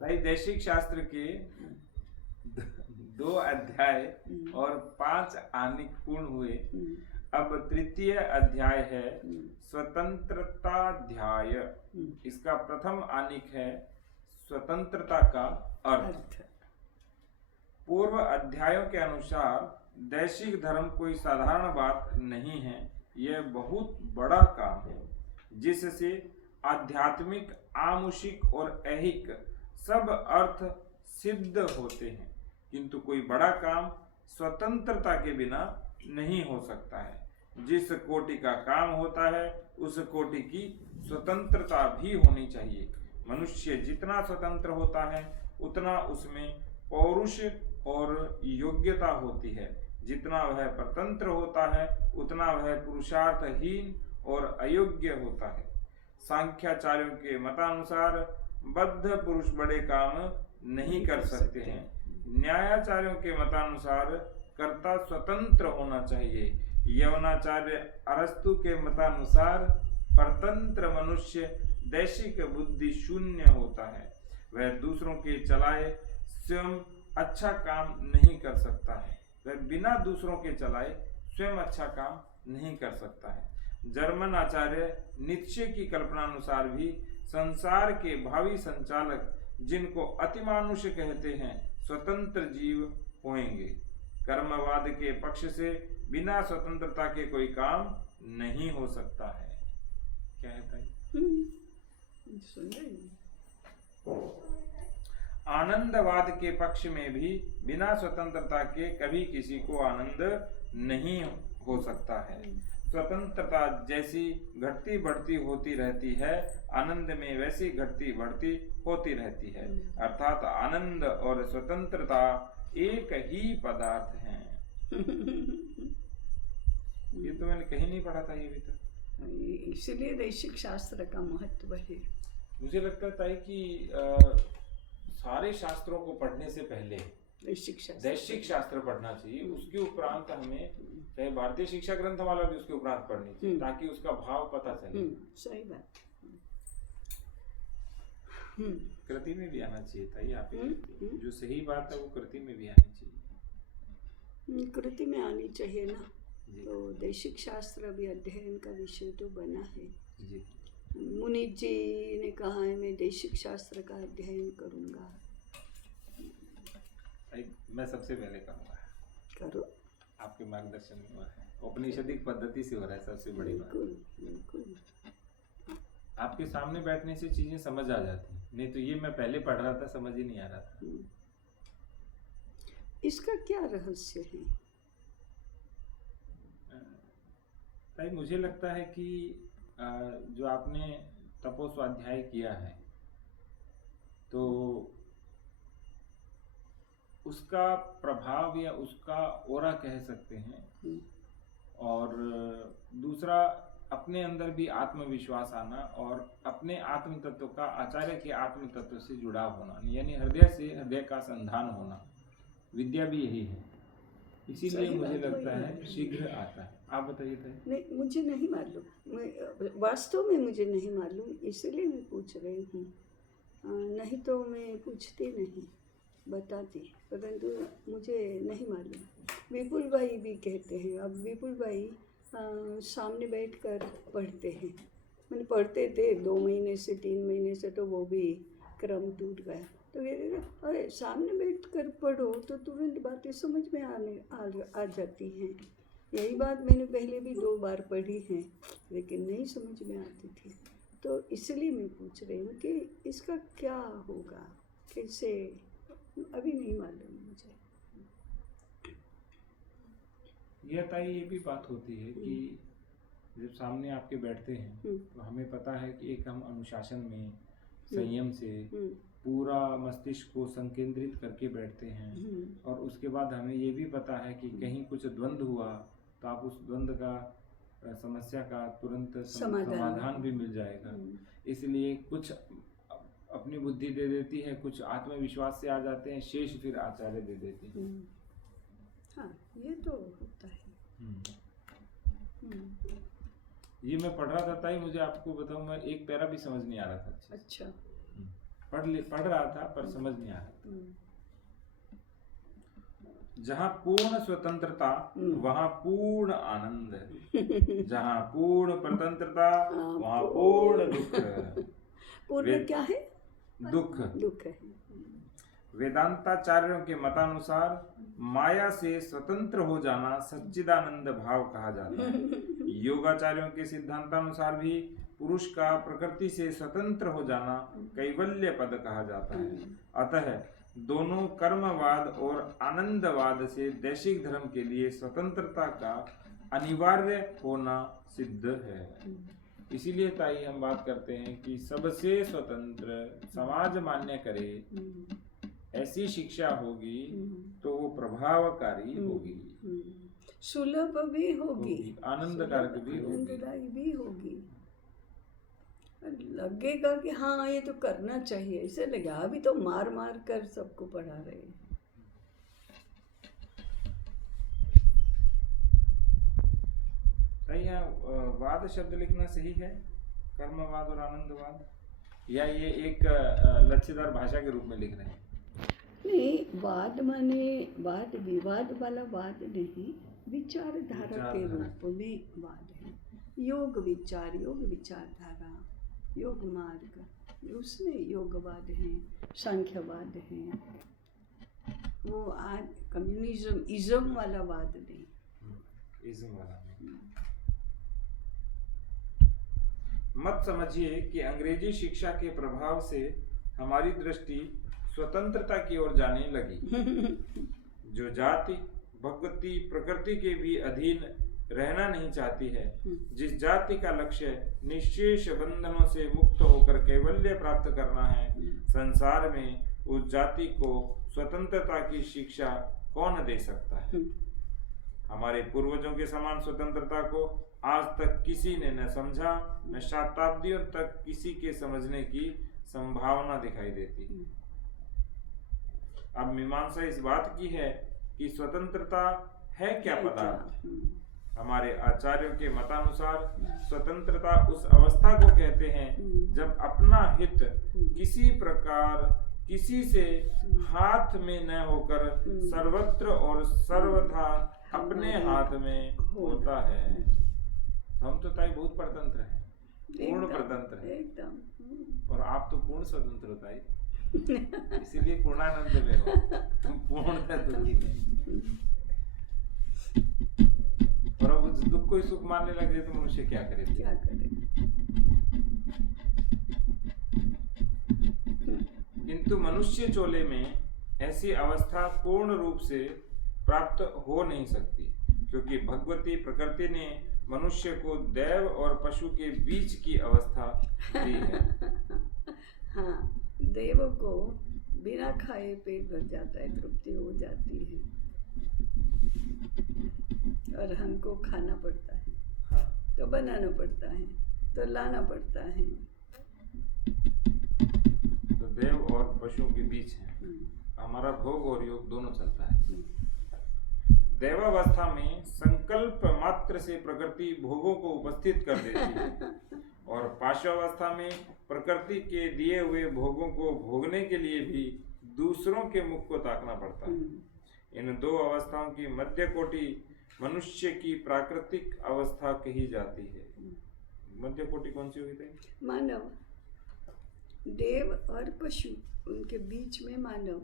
भाई दैशिक शास्त्र के 2 अध्याय और 5 आनिक पूर्ण हुए। अब तृतीय अध्याय है स्वतंत्रताध्याय। इसका प्रथम आनिक है स्वतंत्रता का अर्थ। पूर्व अध्यायों के अनुसार दैशिक धर्म कोई साधारण बात नहीं है, यह बहुत बड़ा काम है जिससे आध्यात्मिक, आमुषिक और ऐहिक सब अर्थ सिद्ध होते हैं, किंतु कोई बड़ा काम स्वतंत्रता के बिना नहीं हो सकता है। जिस कोटि का काम होता है उस कोटि की स्वतंत्रता भी होनी चाहिए। मनुष्य जितना स्वतंत्र होता है उतना उसमें पौरुष और योग्यता होती है। जितना वह परतंत्र होता है उतना वह पुरुषार्थहीन और अयोग्य होता है। सांख्याचार्यों के मतानुसार बद्ध पुरुष बड़े काम नहीं कर सकते हैं। न्यायाचार्यों के मतानुसार कर्ता स्वतंत्र होना चाहिए। यवनाचार्य अरस्तु के मतानुसार परतंत्र मनुष्य दैशिक बुद्धि शून्य होता है। वह दूसरों के चलाए स्वयं अच्छा काम नहीं कर सकता है। वह बिना दूसरों के चलाए स्वयं अच्छा काम नहीं कर सकता है। जर्मन आचार्य नीत्शे की कल्पनानुसार भी संसार के भावी संचालक, जिनको अतिमानुष कहते हैं, स्वतंत्र जीव होंगे। कर्मवाद के पक्ष से बिना स्वतंत्रता के कोई काम नहीं हो सकता है। क्या है भाई? आनंदवाद के पक्ष में भी बिना स्वतंत्रता के कभी किसी को आनंद नहीं हो सकता है। स्वतंत्रता जैसी घटती बढ़ती होती रहती है, आनंद में वैसी घटती बढ़ती होती रहती है। अर्थात आनंद और स्वतंत्रता एक ही पदार्थ हैं। ये तो मैंने कहीं नहीं पढ़ा था ये भी तो। इसलिए दैशिक शास्त्र का महत्व है। मुझे लगता था कि सारे शास्त्रों को पढ़ने से पहले दैशिक शास्त्र पढ़ना चाहिए। उसके उपरांत हमें चाहे भारतीय शिक्षा ग्रंथ वाला भी उसके उपरांत पढ़नी चाहिए, ताकि उसका भाव पता चले। सही बात। कृति में भी आना चाहिए था। यहाँ पे जो सही बात है वो कृति में भी आनी चाहिए। कृति में आनी चाहिए ना। तो दैशिक शास्त्र भी अध्ययन का विषय तो बना है जी। मुनि जी ने कहा है मैं दैशिक शास्त्र का अध्ययन करूंगा। मैं सबसे पहले करूंगा। करो, आपके मार्गदर्शन में हुआ है, औपनिषदिक पद्धति से हो रहा है। सबसे बड़ी बात बिल्कुल। आपके सामने बैठने से चीजें समझ आ जाती, नहीं तो ये मैं पहले पढ़ रहा था, समझ ही नहीं आ रहा था। इसका क्या रहस्य है? भाई मुझे लगता है कि जो आपने तपो स्वाध्याय किया है तो उसका प्रभाव या उसका ओरा कह सकते हैं। और दूसरा, अपने अंदर भी आत्मविश्वास आना और अपने आत्म तत्व का आचार्य के आत्म तत्व से जुड़ाव होना, यानी हृदय से हृदय का संधान होना। विद्या भी यही है, इसीलिए मुझे लगता है शीघ्र आता है। आप बताइए। नहीं, मुझे नहीं मालूम, वास्तव में मुझे नहीं मालूम, इसलिए मैं पूछ रही हूँ। नहीं तो मैं पूछती नहीं, बताती, परंतु मुझे नहीं मालूम। विपुल भाई भी कहते हैं। अब विपुल भाई सामने बैठकर पढ़ते हैं। मैंने पढ़ते थे 2 महीने से 3 महीने से, तो वो भी क्रम टूट गया। तो ये अरे सामने बैठकर पढ़ो तो तुरंत बातें समझ में आ जाती हैं। यही बात मैंने पहले भी 2 बार पढ़ी है, लेकिन नहीं समझ में आती थी। तो इसलिए मैं पूछ रही हूँ कि इसका क्या होगा, कैसे, अभी नहीं मालूम मुझे। ये भी बात होती है कि जब सामने आपके बैठते हैं तो हमें पता है कि एक हम अनुशासन में, संयम से पूरा मस्तिष्क को संकेंद्रित करके बैठते हैं। और उसके बाद हमें ये भी पता है कि कहीं कुछ द्वंद्व हुआ तो आप उस द्वंद्व का, समस्या का तुरंत समाधान भी मिल जाएगा। इसलिए कुछ अपनी बुद्धि दे देती है, कुछ आत्मविश्वास से आ जाते हैं, शेष फिर आचार्य दे देते हैं। हाँ, ये तो होता है। ये मैं पढ़ रहा था, ताई मुझे आपको बताऊं, मैं एक पैरा भी समझ नहीं आ रहा था। अच्छा। पढ़ रहा था पर समझ नहीं आ रहा। जहाँ पूर्ण स्वतंत्रता वहाँ पूर्ण आनंद, जहाँ पूर्ण स्वतंत्रता वहाँ पूर्ण दुख। पूर्ण क्या है? दुख। दुख है। वेदांताचार्यों के मतानुसार माया से स्वतंत्र हो जाना सच्चिदानंद भाव कहा जाता है। योगाचार्यों के सिद्धांतानुसार भी पुरुष का प्रकृति से स्वतंत्र हो जाना कैवल्य पद कहा जाता है। अतः दोनों कर्मवाद और आनंदवाद से दैशिक धर्म के लिए स्वतंत्रता का अनिवार्य होना सिद्ध है। इसीलिए ताई हम बात करते हैं कि सबसे स्वतंत्र समाज मान्य करे ऐसी शिक्षा होगी तो वो प्रभावकारी होगी, सुलभ भी होगी, आनंदकारक भी होगी, आनंददायी भी होगी। लगेगा कि हाँ ये तो करना चाहिए, ऐसे लगा। अभी तो मार मार कर सबको पढ़ा रहे हैं। वाद शब्द लिखना सही है, कर्मवाद और आनंदवाद, या ये एक लच्छेदार भाषा के रूप में लिख रहे हैं? नहीं, वाद माने वाद विवाद वाला वाद नहीं, विचारधारा के रूप में वाद है। योग विचार, योग विचारधारा, योग मार्ग, उसमें योगवाद है, सांख्यवाद है। वो आज कम्युनिज्म इज्म वाला वाद नहीं, इज्म वाला। मत समझिए कि अंग्रेजी शिक्षा के प्रभाव से हमारी दृष्टि स्वतंत्रता की ओर जाने लगी। जो जाति भगवती प्रकृति के भी अधीन रहना नहीं चाहती है, जिस जाति का लक्ष्य निश्शेष बंधनों से मुक्त होकर कैवल्य प्राप्त करना है, संसार में उस जाति को स्वतंत्रता की शिक्षा कौन दे सकता है? हमारे पूर्वजों के समान स्वतंत्रता को आज तक किसी ने न समझा, न शताब्दियों तक किसी के समझने की संभावना दिखाई देती। अब मीमांसा इस बात की है कि स्वतंत्रता है क्या पदार्थ। हमारे आचार्यों के मतानुसार स्वतंत्रता उस अवस्था को कहते हैं जब अपना हित किसी प्रकार किसी से हाथ में न होकर सर्वत्र और सर्वथा अपने हाथ में होता है। हम तो ताई बहुत परतंत्र हैं, पूर्ण परतंत्र हैं एकदम। और आप तो पूर्ण स्वतंत्र हो ताई, इसीलिए पूर्णानंद में हो, तुम पूर्ण दुखी नहीं। और अब उस दुख को सुख मानने लगे तो मनुष्य क्या करे? क्या करे? किंतु मनुष्य चोले में ऐसी अवस्था पूर्ण रूप से प्राप्त हो नहीं सकती, क्योंकि भगवती प्रकृति ने मनुष्य को देव और पशु के बीच की अवस्था दी है। हाँ, देव को बिना खाए पेट भर जाता है, तृप्ति हो जाती है, और हमको खाना पड़ता है। हाँ। तो बनाना पड़ता है, तो लाना पड़ता है। तो देव और पशुओं के बीच है, हमारा भोग और योग दोनों चलता है। देवावस्था में संकल्प मात्र से प्रकृति भोगों को उपस्थित कर देती है, और पाशावस्था में प्रकृति के दिए हुए भोगों को भोगने के लिए भी दूसरों के मुख को ताकना पड़ता है। इन दो अवस्थाओं की मध्य कोटि मनुष्य की प्राकृतिक अवस्था कही जाती है। मध्य कोटि कौन सी हुई थी? मानव, देव और पशु, उनके बीच में मानव।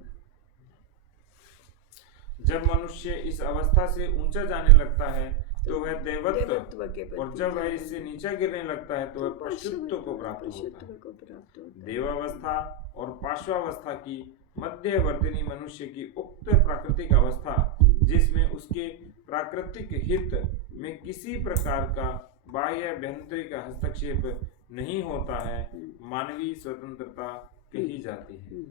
जब मनुष्य इस अवस्था से ऊंचा जाने लगता है तो वह देवत्व के, और जब वह इससे नीचे गिरने लगता है तो वह पशुत्व को प्राप्त होता है। देवावस्था और पार्श्वावस्था की मध्यवर्तिनी मनुष्य की उक्त प्राकृतिक अवस्था, जिसमें उसके प्राकृतिक हित में किसी प्रकार का बाह्य अभ्यंतरिक हस्तक्षेप नहीं होता है, मानवीय स्वतंत्रता कही जाती है।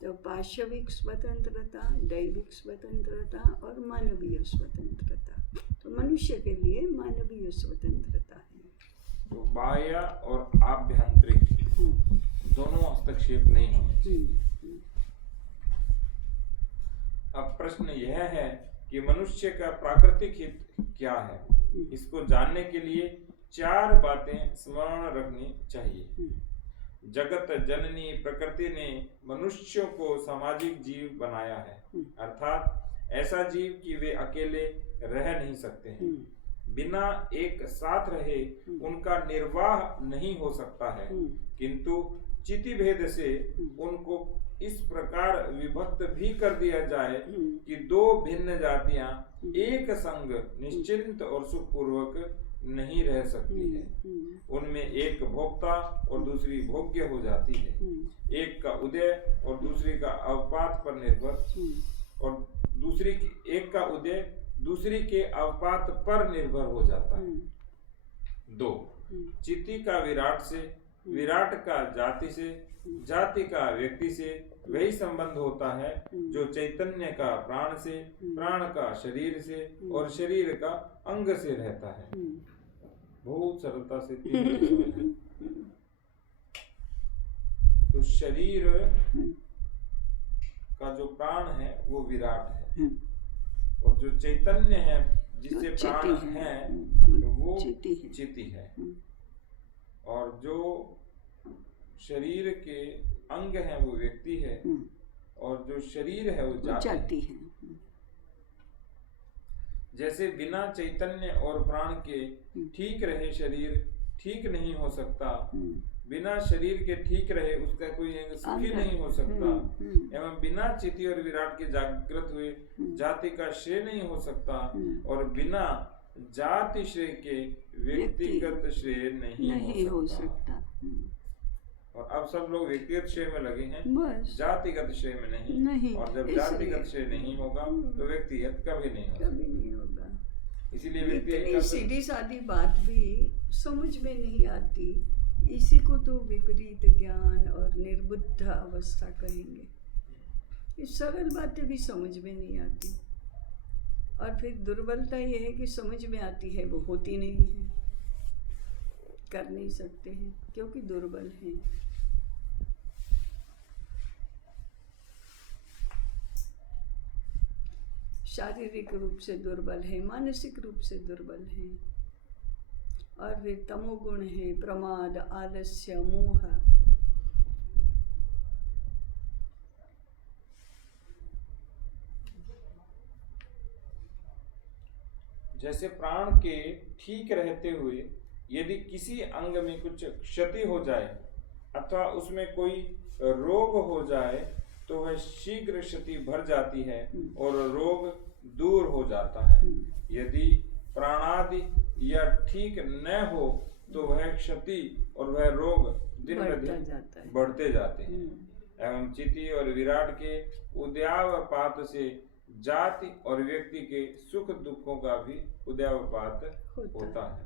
तो पाशविक स्वतंत्रता, दैविक स्वतंत्रता और मानवीय स्वतंत्रता, तो मनुष्य के लिए मानवीय स्वतंत्रता है। तो बाह्य और आभ्यंतरिक दोनों हस्तक्षेप नहीं होने चाहिए। अब प्रश्न यह है कि मनुष्य का प्राकृतिक हित क्या है। इसको जानने के लिए 4 बातें स्मरण रखनी चाहिए। जगत जननी प्रकृति ने मनुष्यों को सामाजिक जीव बनाया है, अर्थात ऐसा जीव कि वे अकेले रह नहीं सकते हैं। बिना एक साथ रहे उनका निर्वाह नहीं हो सकता है, किंतु चिति भेद से उनको इस प्रकार विभक्त भी कर दिया जाए कि दो भिन्न जातियां एक संग निश्चिंत और सुखपूर्वक नहीं रह सकती है। उनमें एक भोक्ता और दूसरी भोग्य हो जाती है, एक का उदय और दूसरी का अवपात पर निर्भर और एक का उदय दूसरी के अवपात पर निर्भर हो जाता है। 2 चिति का विराट से, विराट का जाति से, जाति का व्यक्ति से वही संबंध होता है जो चैतन्य का प्राण से, प्राण का शरीर से और शरीर का अंग से रहता है। बहुत सरलता से 3 तो शरीर का जो प्राण है वो विराट है और जो चैतन्य है जिससे प्राण है वो चिति है और जो शरीर के अंग है वो व्यक्ति है और जो शरीर है वो जाति है। जैसे बिना चैतन्य और प्राण के ठीक रहे शरीर ठीक नहीं हो सकता, बिना शरीर के ठीक रहे उसका कोई अंग सुखी नहीं हो सकता, एवं बिना चिति और विराट के जागृत हुए जाति का श्रेय नहीं हो सकता और बिना जाति श्रेय के व्यक्तिगत श्रेय नहीं हो सकता। और अब सब लोग व्यक्तिगत श्रेय में लगे हैं, जातिगत श्रेय में नहीं। और जब जातिगत श्रेय नहीं होगा तो व्यक्तिगत कभी नहीं होगा। इसीलिए व्यक्ति सीधी सादी बात भी समझ में नहीं आती, इसी को तो विपरीत ज्ञान और निर्बुद्ध अवस्था कहेंगे। ये सरल बातें भी समझ में नहीं आती और फिर दुर्बलता ये है कि समझ में आती है वो होती नहीं है, कर नहीं सकते हैं क्योंकि दुर्बल हैं। शारीरिक रूप से दुर्बल है, मानसिक रूप से दुर्बल है और फिर तमोगुण है, प्रमाद, आलस्य, मोह। जैसे प्राण के ठीक रहते हुए यदि किसी अंग में कुछ क्षति हो जाए अथवा उसमें कोई रोग हो जाए तो वह शीघ्र क्षति भर जाती है और रोग दूर हो जाता है। यदि प्राणादि या ठीक न हो तो वह क्षति और वह रोग दिन ब दिन बढ़ते जाते हैं। एवं चिति और विराट के उदयावपात से जाति और व्यक्ति के सुख दुखों का भी उदयावपात होता है।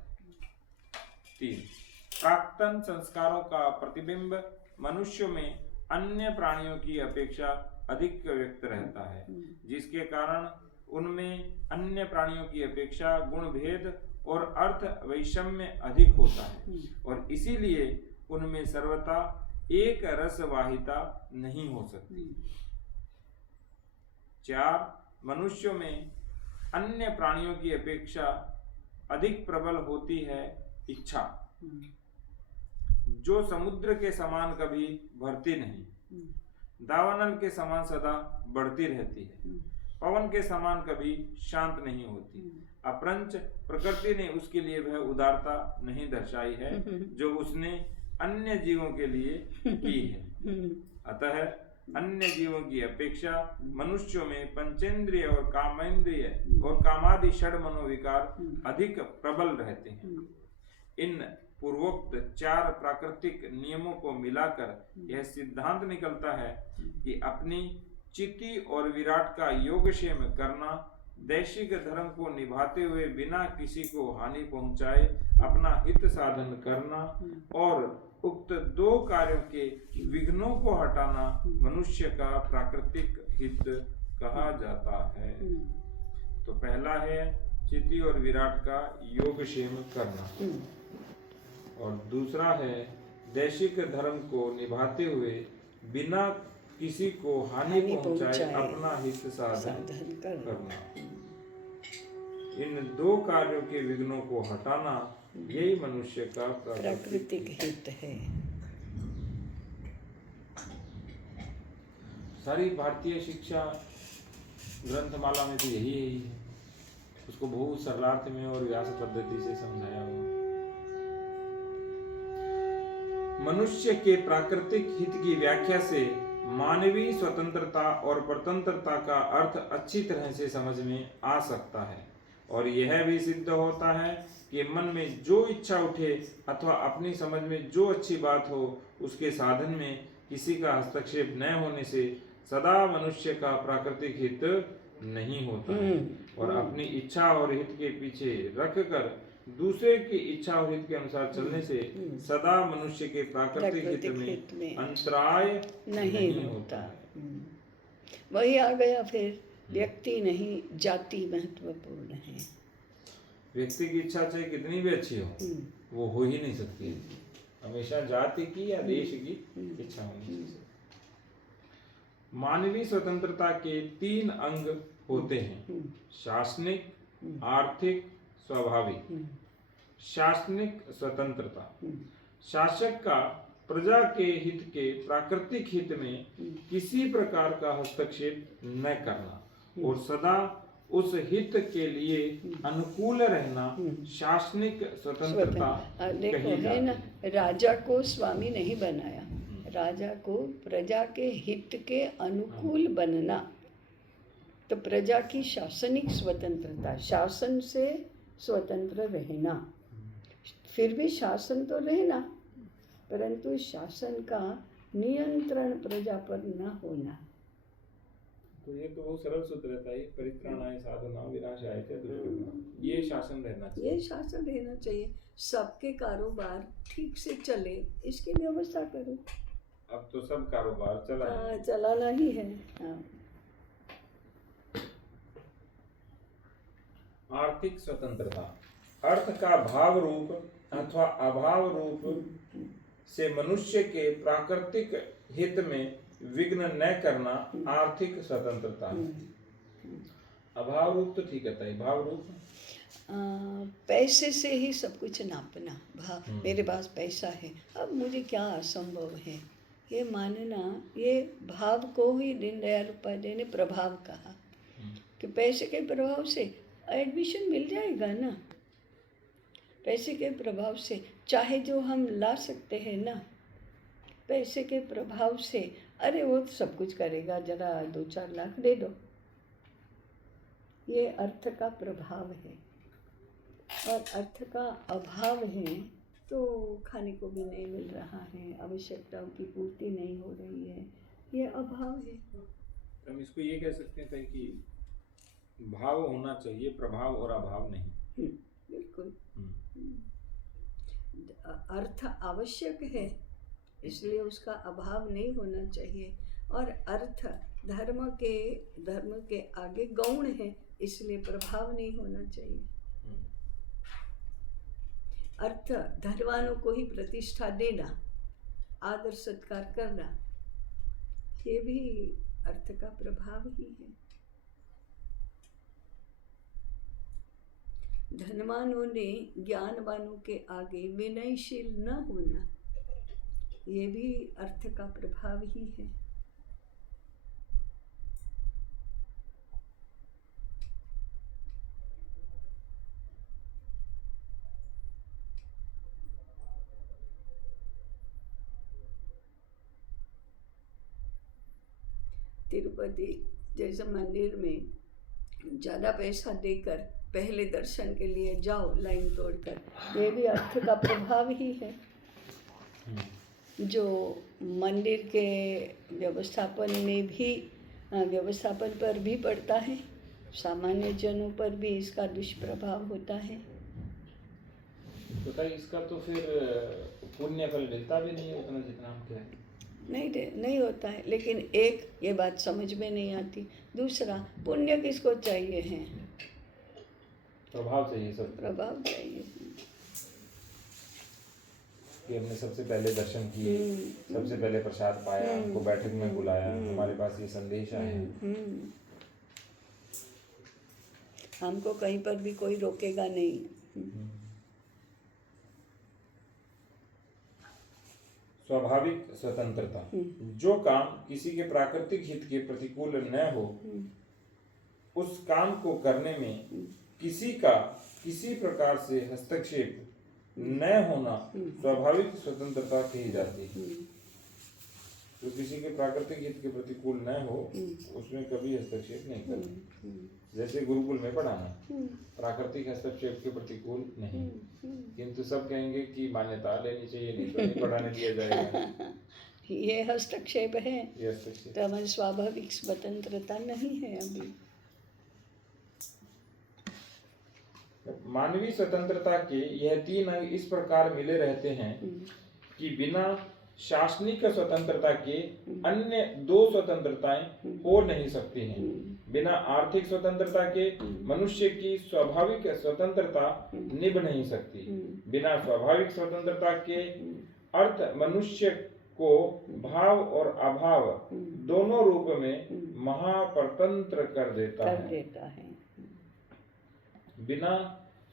3 प्राक्तन संस्कारों का प्रतिबिंब मनुष्यों में अन्य प्राणियों की अपेक्षा अधिक व्यक्त रहता है, जिसके कारण उनमें अन्य प्राणियों की अपेक्षा गुण भेद और अर्थ वैषम्य अधिक होता है और इसीलिए उनमें सर्वथा एक रसवाहिता नहीं हो सकती। 4 मनुष्यों में अन्य प्राणियों की अपेक्षा अधिक प्रबल होती है इच्छा, जो समुद्र के समान कभी भरती नहीं, दावानल के समान सदा बढ़ती रहती है, पवन के समान कभी शांत नहीं होती। अपरंच प्रकृति ने उसके लिए वह उदारता नहीं दर्शाई है जो उसने अन्य जीवों के लिए की है। अतः अन्य जीवों की अपेक्षा मनुष्यों में पंचेंद्रिय और कामेंद्रिय और कामादि षड मनोविकार अधिक प्रबल रहते हैं। इन पूर्वोक्त 4 प्राकृतिक नियमों को मिलाकर यह सिद्धांत निकलता है कि अपनी चिति और विराट का योगक्षेम करना, दैशिक धर्म को निभाते हुए बिना किसी को हानि पहुंचाए अपना हित साधन करना और उक्त 2 कार्यों के विघ्नों को हटाना मनुष्य का प्राकृतिक हित कहा जाता है। तो पहला है चिति और विराट का योगक्षेम करना और दूसरा है दैशिक धर्म को निभाते हुए बिना किसी को हानि पहुंचाए अपना हित साधन करना। इन 2 कार्यों के विघ्नों को हटाना यही मनुष्य का प्राकृतिक हित है। सारी भारतीय शिक्षा ग्रंथमाला में तो यही है, उसको बहुत सरलार्थ में और व्यास पद्धति से समझाया हुआ। मनुष्य के प्राकृतिक हित की व्याख्या से मानवीय स्वतंत्रता और परतंत्रता का अर्थ अच्छी तरह से समझ में आ सकता है, और यह भी सिद्ध होता है कि मन में जो इच्छा उठे अथवा अपनी समझ में जो अच्छी बात हो, उसके साधन में किसी का हस्तक्षेप न होने से सदा मनुष्य का प्राकृतिक हित नहीं होता है, और अपनी इच्छा और हित के पीछे रख कर दूसरे की इच्छा और हित के अनुसार चलने से सदा मनुष्य के प्राकृतिक हित में अंतराय नहीं होता। वही आ गया फिर, व्यक्ति नहीं जाति महत्वपूर्ण है। व्यक्ति की इच्छा चाहे कितनी भी अच्छी हो, वो हो ही नहीं सकती है। हमेशा जाति की या देश की इच्छा होनी चाहिए। मानवीय स्वतंत्रता के 3 अंग होते हैं: शासनिक, आर्थिक, स्वाभाविक। शासनिक स्वतंत्रता, शासक का प्रजा के हित के प्राकृतिक हित में किसी प्रकार का हस्तक्षेप न करना और सदा उस हित के लिए अनुकूल रहना शासनिक स्वतंत्रता देखो है ना, राजा को स्वामी नहीं बनाया, राजा को प्रजा के हित के अनुकूल बनना, तो प्रजा की शासनिक स्वतंत्रता, शासन से स्वतंत्र रहना। फिर भी शासन तो रहना, परंतु शासन का नियंत्रण प्रजा पर न होना। तो ये तो बहुत सरल सूत्र रहता है, परित्राणाय साधुनां विनाशाय च दुष्कृतां, ये शासन रहना चाहिए। ये शासन रहना चाहिए, सबके कारोबार ठीक से चले, इसकी व्यवस्था करो। अब तो सब कारोबार चलाना ही है। हाँ। आर्थिक स्वतंत्रता, अर्थ का भाव रूप अथवा अभाव रूप से मनुष्य के प्राकृतिक हित में विघ्न न करना आर्थिक स्वतंत्रता। अभाव रूप तो ठीक है, भाव रूप पैसे से ही सब कुछ नापना। मेरे पास पैसा है, अब मुझे क्या असंभव है, ये मानना, ये भाव को ही दीनदयाल उपाध्याय ने प्रभाव कहा कि पैसे के प्रभाव से एडमिशन मिल जाएगा ना, पैसे के प्रभाव से चाहे जो हम ला सकते हैं ना, पैसे के प्रभाव से, अरे वो तो सब कुछ करेगा, जरा 2-4 लाख दे दो। ये अर्थ का प्रभाव है, और अर्थ का अभाव है तो खाने को भी नहीं मिल रहा है, आवश्यकताओं की पूर्ति नहीं हो रही है, ये अभाव है। हम इसको ये कह सकते हैं कि भाव होना चाहिए, प्रभाव और अभाव नहीं। बिल्कुल। अर्थ आवश्यक है, इसलिए उसका अभाव नहीं होना चाहिए, और अर्थ धर्म के आगे गौण है, इसलिए प्रभाव नहीं होना चाहिए। अर्थ धनवानों को ही प्रतिष्ठा देना, आदर सत्कार करना, ये भी अर्थ का प्रभाव ही है। धनवानों ने ज्ञानवानों के आगे विनयशील न होना, ये भी अर्थ का प्रभाव ही है। तिरुपति जैसे मंदिर में ज़्यादा पैसा देकर पहले दर्शन के लिए जाओ लाइन तोड़कर, ये भी अर्थ का प्रभाव ही है, जो मंदिर के व्यवस्थापन में भी, व्यवस्थापन पर भी पड़ता है, सामान्य जनों पर भी इसका दुष्प्रभाव होता है। तो इसका तो फिर पुण्य फल मिलता भी नहीं है उतना जितना हम कहें। नहीं होता है, लेकिन एक ये बात समझ में नहीं आती, दूसरा पुण्य किसको चाहिए है, प्रभाव चाहिए, सब प्रभाव चाहिए कि हमने सबसे पहले दर्शन किए, सबसे पहले प्रसाद पाया, हमको बैठक में बुलाया, हमारे पास ये संदेश आया। हमको कहीं पर भी कोई रोकेगा नहीं। स्वाभाविक स्वतंत्रता। जो काम किसी के प्राकृतिक हित के प्रतिकूल न हो, उस काम को करने में किसी का किसी प्रकार से हस्तक्षेप न होना स्वाभाविक स्वतंत्रता कही जाती है। जो किसी के प्राकृतिक हित के प्रतिकूल न हो, उसमें कभी हस्तक्षेप नहीं करना। जैसे गुरुकुल में पढ़ाना प्राकृतिक हस्तक्षेप के प्रतिकूल नहीं, किंतु सब कहेंगे कि मान्यता लेनी चाहिए, नहीं तो नहीं पढ़ाने दिया जाएगा। ये हस्तक्षेप है, ये हस्तक्षेप तो हमारी स्वाभाविक स्वतंत्रता नहीं है अभी। मानवीय स्वतंत्रता के यह तीन अंग इस प्रकार मिले रहते हैं कि बिना शासनिक स्वतंत्रता के अन्य दो स्वतंत्रताएं हो नहीं सकती हैं। बिना आर्थिक स्वतंत्रता के मनुष्य की स्वाभाविक स्वतंत्रता निभ नहीं सकती। बिना स्वाभाविक स्वतंत्रता के अर्थ मनुष्य को भाव और अभाव दोनों रूप में महापरतंत्र कर देता है। बिना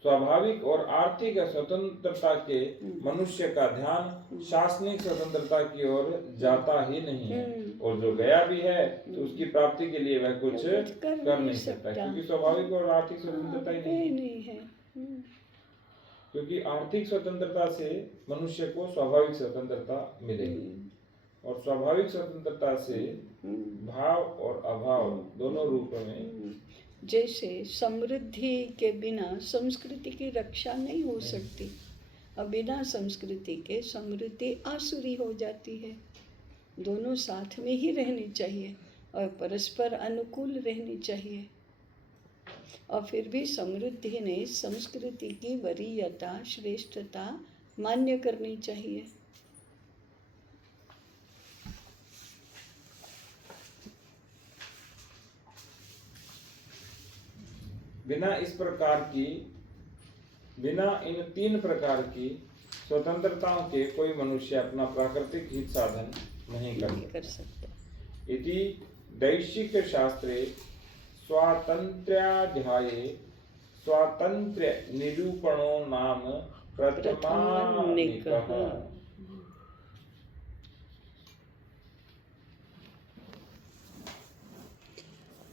स्वाभाविक और आर्थिक स्वतंत्रता के मनुष्य का ध्यान शासनिक स्वतंत्रता की ओर जाता ही नहीं है, और जो गया भी है तो उसकी प्राप्ति के लिए वह कुछ कर नहीं सकता, क्योंकि स्वाभाविक और आर्थिक स्वतंत्रता ही नहीं है। क्योंकि आर्थिक स्वतंत्रता से मनुष्य को स्वाभाविक स्वतंत्रता मिलेगी, और स्वाभाविक स्वतंत्रता से भाव और अभाव दोनों रूप में। जैसे समृद्धि के बिना संस्कृति की रक्षा नहीं हो सकती, और बिना संस्कृति के समृद्धि आसुरी हो जाती है। दोनों साथ में ही रहनी चाहिए और परस्पर अनुकूल रहनी चाहिए। और फिर भी समृद्धि ने संस्कृति की वरीयता, श्रेष्ठता मान्य करनी चाहिए। बिना इन तीन प्रकार की स्वतंत्रताओं के कोई मनुष्य अपना प्राकृतिक हित साधन नहीं कर सकता। इति दैशिक शास्त्रे स्वातंत्र्याध्याये स्वातंत्र्य निरूपणो नाम प्रथमानिकः।